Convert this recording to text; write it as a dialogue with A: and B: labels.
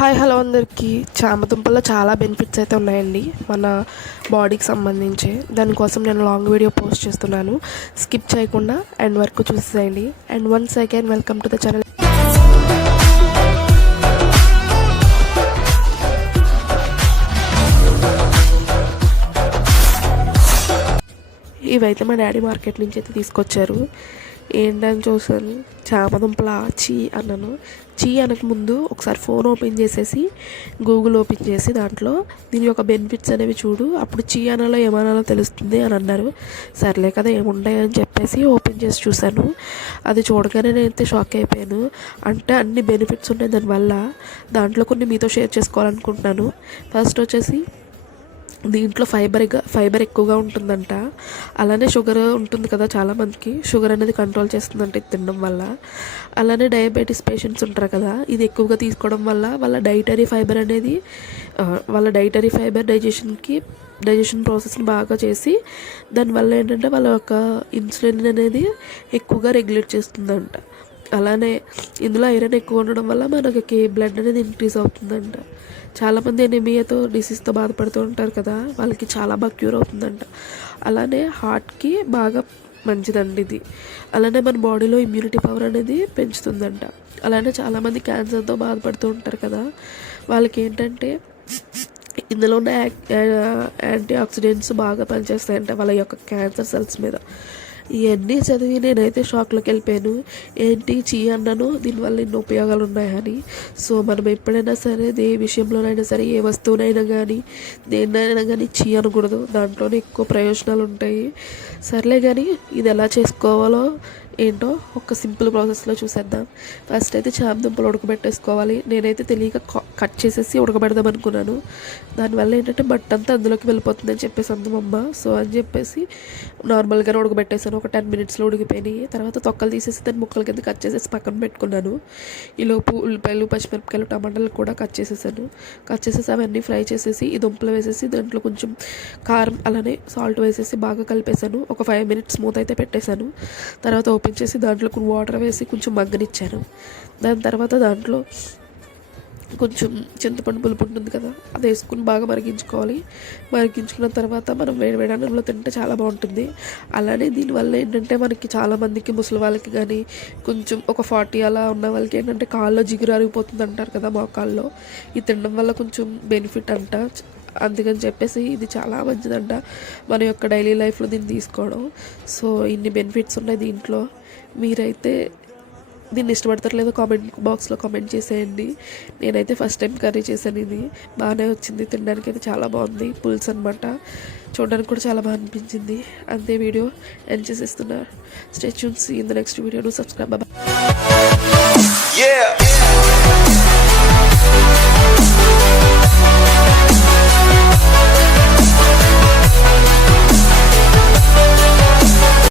A: Hi hello అందరికీ. చామదుంపల్లో చాలా benefits అయితే ఉన్నాయండి మన బాడీకి సంబంధించి. దానికోసం నేను లాంగ్ వీడియో పోస్ట్ చేస్తున్నాను. స్కిప్ చేయకుండా అండ్ వరకు చూసేయండి and once again welcome to the channel ఇవైతే మా డాడీ మార్కెట్ నుంచి అయితే తీసుకొచ్చారు. ఏంటని చూసాను చామదుంపల చీ అన్నాను. చీ అనక ముందు ఒకసారి ఫోన్ ఓపెన్ చేసేసి గూగుల్ ఓపెన్ చేసి దాంట్లో దీని యొక్క బెనిఫిట్స్ అనేవి చూడు. అప్పుడు చీ అనాలో ఏమనాలో తెలుస్తుంది అని అన్నారు. సర్లే కదా ఏముంటాయని చెప్పేసి ఓపెన్ చేసి చూశాను. అది చూడగానే నేనైతే షాక్ అయిపోయాను. అంటే అన్ని బెనిఫిట్స్ ఉన్నాయి దానివల్ల దాంట్లో కొన్ని మీతో షేర్ చేసుకోవాలనుకుంటున్నాను. ఫస్ట్ వచ్చేసి దీంట్లో ఫైబర్ ఫైబర్ ఎక్కువగా ఉంటుందంట. అలానే షుగర్ ఉంటుంది కదా చాలామందికి షుగర్ అనేది కంట్రోల్ చేస్తుందంట ఇది తినడం వల్ల. అలానే డయాబెటీస్ పేషెంట్స్ ఉంటారు కదా ఇది ఎక్కువగా తీసుకోవడం వల్ల వాళ్ళ డైటరీ ఫైబర్ అనేది వాళ్ళ డైటరీ ఫైబర్ డైజెషన్కి డైజెషన్ ప్రాసెస్ని బాగా చేసి దానివల్ల ఏంటంటే వాళ్ళ యొక్క ఇన్సులిన్ అనేది ఎక్కువగా రెగ్యులేట్ చేస్తుందంట. అలానే ఇందులో ఐరన్ ఎక్కువ ఉండడం వల్ల మనకి బ్లడ్ అనేది ఇంక్రీజ్ అవుతుందంట. చాలామంది ఎనిమియాతో డిసీజ్తో బాధపడుతూ ఉంటారు కదా వాళ్ళకి చాలా బాగా క్యూర్ అవుతుందంట. అలానే హార్ట్కి బాగా మంచిదండి ఇది. అలానే మన బాడీలో ఇమ్యూనిటీ పవర్ అనేది పెంచుతుందంట. అలానే చాలామంది క్యాన్సర్తో బాధపడుతూ ఉంటారు కదా వాళ్ళకి ఏంటంటే ఇందులో ఉన్న యాంటీ ఆక్సిడెంట్స్ బాగా పనిచేస్తాయంట వాళ్ళ యొక్క క్యాన్సర్ సెల్స్ మీద. ఇవన్నీ చదివి నేనైతే షాక్లోకి వెళ్ళిపోయాను. ఏంటి చీ అన్నాను. దీనివల్ల ఎన్ని ఉపయోగాలు ఉన్నాయని. సో మనం ఎప్పుడైనా సరే ఏ విషయంలోనైనా సరే ఏ వస్తువునైనా కానీ దేన్నైనా కానీ చీ అనకూడదు. దాంట్లోనే ఎక్కువ ప్రయోజనాలు ఉంటాయి సర్లే కానీ ఇది ఎలా చేసుకోవాలో ఏంటో ఒక సింపుల్ ప్రాసెస్లో చూసేద్దాం. ఫస్ట్ అయితే చామదుంపలు ఉడకబెట్టేసుకోవాలి. నేనైతే తెలియక కట్ చేసేసి ఉడకబెడదాం అనుకున్నాను. దానివల్ల ఏంటంటే బట్ట అంతా అందులోకి వెళ్ళిపోతుందని చెప్పేసి అందుమమ్మ అమ్మ. సో అని చెప్పేసి నార్మల్గానే ఉడకబెట్టేసాను ఒక టెన్ మినిట్స్లో ఉడికిపోయినాయి. తర్వాత తొక్కలు తీసేసి దాన్ని ముక్కల కింద కట్ చేసేసి పక్కన పెట్టుకున్నాను. ఈలోపు ఉల్లిపాయలు పచ్చిమిరపకాయలు టమాటాలు కూడా కట్ చేసేసాను. కట్ చేసేసి అవన్నీ ఫ్రై చేసేసి ఈ దుంపలు వేసేసి దాంట్లో కొంచెం కారం అలానే సాల్ట్ వేసేసి బాగా కలిపేసాను ఒక ఫైవ్ మినిట్స్ మూత అయితే పెట్టేశాను. తర్వాత ఓపెన్ చేసి దాంట్లో కొన్ని వాటర్ వేసి కొంచెం మగ్గనిచ్చాను. దాని తర్వాత దాంట్లో కొంచెం చింతపండు పులుపు ఉంటుంది కదా అది వేసుకుని బాగా మరిగించుకోవాలి. మరిగించుకున్న తర్వాత మనం వేడి వేడానంలో తింటే చాలా బాగుంటుంది. అలానే దీనివల్ల ఏంటంటే మనకి చాలామందికి ముసలి వాళ్ళకి కానీ కొంచెం ఒక ఫార్టీ అలా ఉన్న వాళ్ళకి ఏంటంటే కాల్లో జిగురు అరిగిపోతుంది అంటారు కదా మోకాల్లో ఇది తినడం వల్ల కొంచెం బెనిఫిట్ అంట. అందుకని చెప్పేసి ఇది చాలా మంచిదంట మన యొక్క డైలీ లైఫ్లో దీన్ని తీసుకోవడం. సో ఇన్ని బెనిఫిట్స్ ఉన్నాయి దీంట్లో. మీరైతే దీన్ని ఇష్టపడతారు లేదో కామెంట్ బాక్స్లో కామెంట్ చేసేయండి. నేనైతే ఫస్ట్ టైం కర్రీ చేశాను ఇది. బాగానే వచ్చింది తినడానికి అయితే చాలా బాగుంది. పులుసు అనమాట చూడడానికి కూడా చాలా బాగా అనిపించింది. అంతే video end చేసేస్తున్నా. Stay tuned in the next video subscribe
B: Yeah.